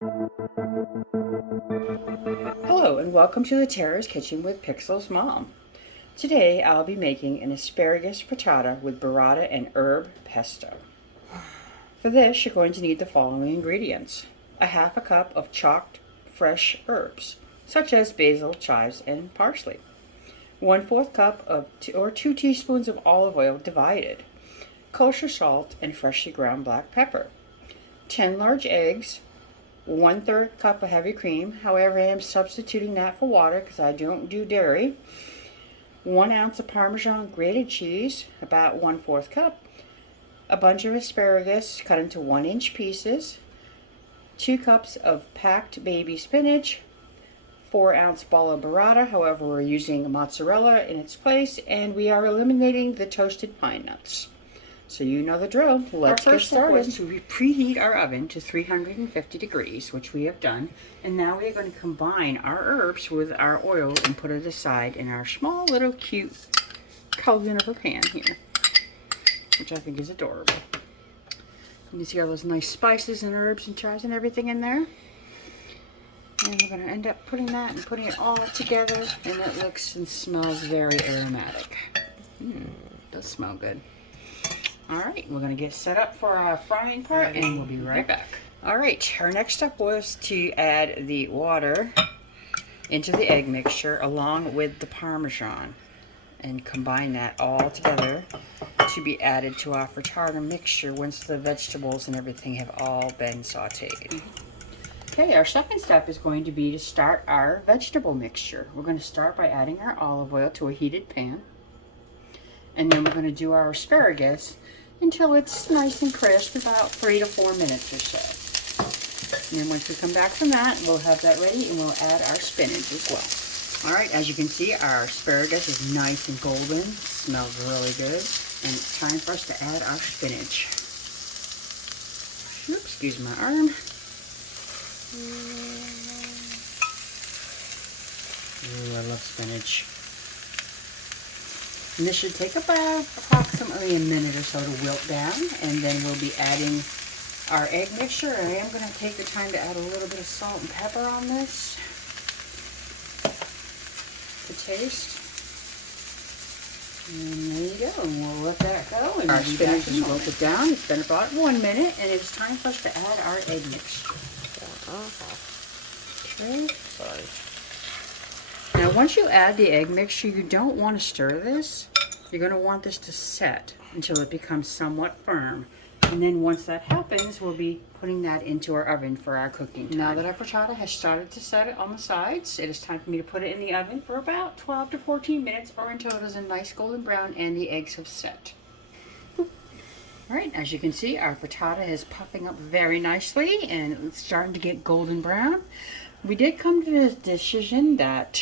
Hello and welcome to the Terra's Kitchen with Pixel's Mom. Today I'll be making an asparagus frittata with burrata and herb pesto. For this you're going to need the following ingredients. A half a cup of chopped fresh herbs, such as basil, chives, and parsley. 1/4 cup of 2 teaspoons of olive oil divided. Kosher salt and freshly ground black pepper. 10 large eggs. 1/3 cup of heavy cream. However, I am substituting that for water because I don't do dairy. 1 ounce of Parmesan grated cheese, about 1/4 cup. A bunch of asparagus cut into 1-inch pieces. 2 cups of packed baby spinach. 4-ounce ball of burrata. However, we're using mozzarella in its place, and we are eliminating the toasted pine nuts. So you know the drill. Let's get started. Our first step was to preheat our oven to 350 degrees, which we have done. And now we are going to combine our herbs with our oil and put it aside in our small little cute cauldron of a pan here, which I think is adorable. You see all those nice spices and herbs and chives and everything in there. And we're going to end up putting that and putting it all together, and it looks and smells very aromatic. It does smell good. Alright, we're going to get set up for our frying part, and we'll be right back. Alright, our next step was to add the water into the egg mixture along with the Parmesan and combine that all together to be added to our frittata mixture once the vegetables and everything have all been sauteed. Okay, our second step is going to be to start our vegetable mixture. We're going to start by adding our olive oil to a heated pan, and then we're going to do our asparagus until it's nice and crisp, about 3 to 4 minutes or so. And then once we come back from that, we'll have that ready and we'll add our spinach as well. Alright, as you can see, our asparagus is nice and golden. It smells really good. And it's time for us to add our spinach. Oops, excuse my arm. Ooh, I love spinach. And this should take about approximately a minute or so to wilt down, and then we'll be adding our egg mixture. I am going to take the time to add a little bit of salt and pepper on this to taste. And there you go, and we'll let that go. And our spinach is wilted down. It's been about 1 minute, and it's time for us to add our egg mixture. Okay. Sorry. Now once you add the egg mixture, you don't want to stir this. You're going to want this to set until it becomes somewhat firm. And then once that happens, we'll be putting that into our oven for our cooking time. Now that our frittata has started to set on the sides, it is time for me to put it in the oven for about 12 to 14 minutes or until it is a nice golden brown and the eggs have set. Alright, as you can see, our frittata is puffing up very nicely and it's starting to get golden brown. We did come to the decision that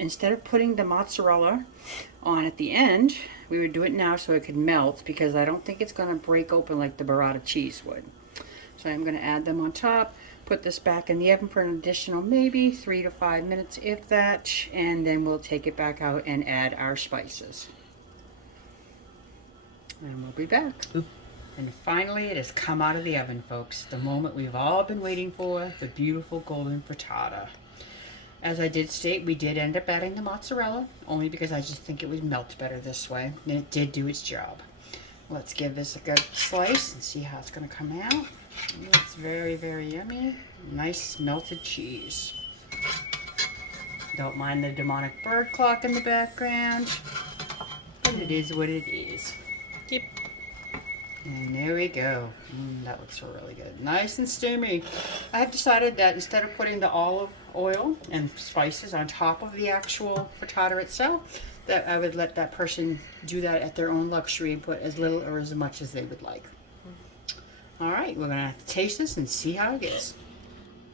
instead of putting the mozzarella on at the end, we would do it now so it could melt, because I don't think it's going to break open like the burrata cheese would. So I'm going to add them on top, put this back in the oven for an additional maybe 3 to 5 minutes, if that, and then we'll take it back out and add our spices. And we'll be back. Ooh. And finally, it has come out of the oven, folks. The moment we've all been waiting for, the beautiful golden frittata. As I did state, we did end up adding the mozzarella, only because I just think it would melt better this way. And it did do its job. Let's give this a good slice and see how it's going to come out. Ooh, it's very, very yummy. Nice melted cheese. Don't mind the demonic bird clock in the background, but it is what it is. Yep. And there we go. That looks really good. Nice and steamy. I have decided that instead of putting the olive oil and spices on top of the actual frittata itself, that I would let that person do that at their own luxury and put as little or as much as they would like. Alright, we're going to taste this and see how it is.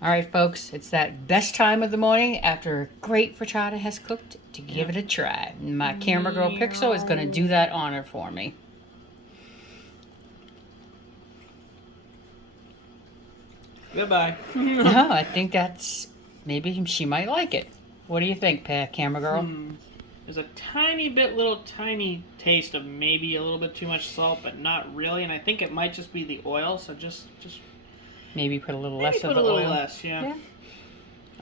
Alright folks, it's that best time of the morning after a great frittata has cooked to give it a try. My camera girl Pixel is going to do that honor for me. Goodbye. No, I think that's, maybe she might like it. What do you think, camera girl? There's a tiny taste of maybe a little bit too much salt, but not really. And I think it might just be the oil. So just Maybe put a little Maybe less put of the a little oil. less, yeah.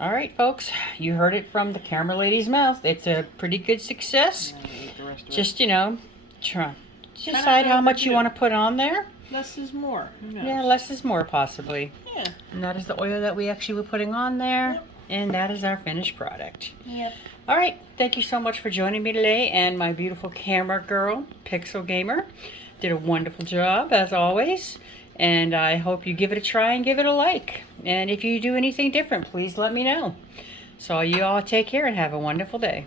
All right, folks, you heard it from the camera lady's mouth. It's a pretty good success. I'm gonna eat the rest of Just, you know, try not decide how much you overdo. want to put on there. it. Less is more. Who knows? Yeah, less is more possibly. Yeah. And that is the oil that we actually were putting on there. Yep. And that is our finished product. Yep. All right, thank you so much for joining me today. And my beautiful camera girl, Pixel Gamer, did a wonderful job as always. And I hope you give it a try and give it a like. And if you do anything different, please let me know. So you all take care and have a wonderful day.